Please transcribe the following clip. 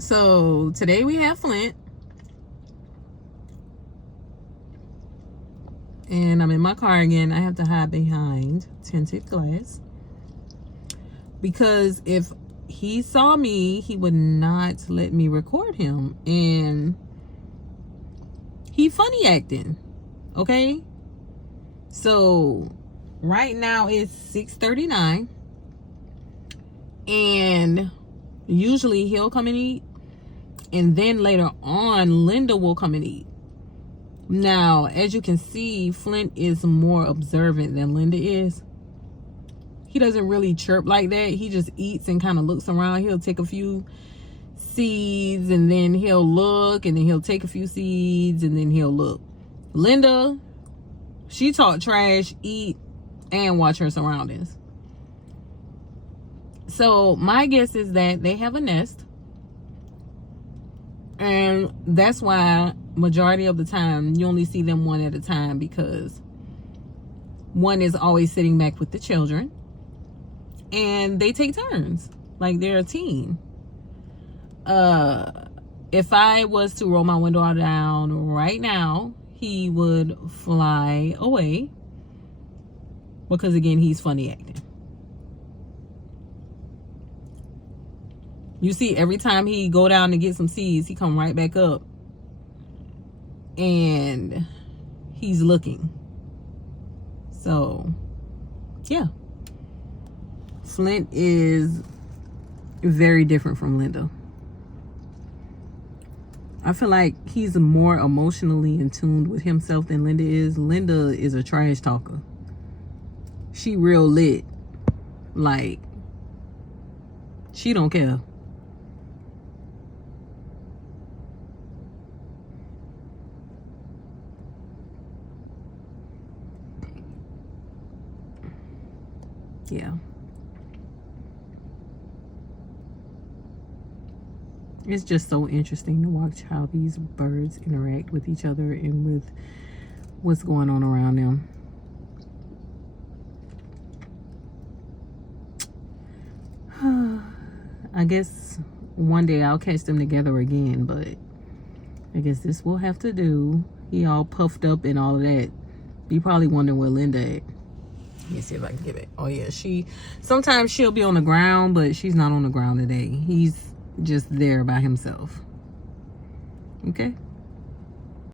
So today we have Flynt. And I'm in my car again. I have to hide behind tinted glass. Because if he saw me, he would not let me record him. And he funny acting. Okay? So right now it's 6:39. And usually he'll come and eat. And then later on, Linda will come and eat. Now, as you can see, Flynt is more observant than Linda is. He doesn't really chirp like that. He just eats and kind of looks around. He'll take a few seeds and then he'll look, and then he'll take a few seeds and then he'll look. Linda, she talk trash, eat, and watch her surroundings. So my guess is that they have a nest. And that's why majority of the time you only see them one at a time, because one is always sitting back with the children and they take turns like they're a team. If I was to roll my window down right now, he would fly away because, again, he's funny acting. You see, every time he go down to get some seeds, he come right back up and he's looking. So, yeah. Flynt is very different from Linda. I feel like he's more emotionally in tune with himself than Linda is. Linda is a trash talker. She real lit. Like, she don't care. Yeah. It's just so interesting to watch how these birds interact with each other and with what's going on around them. I guess one day I'll catch them together again, but I guess this will have to do. He all puffed up and all of that. You probably wondering where Linda at. Let me see if I can get it. Oh yeah, sometimes she'll be on the ground, but she's not on the ground today. He's just there by himself. Okay.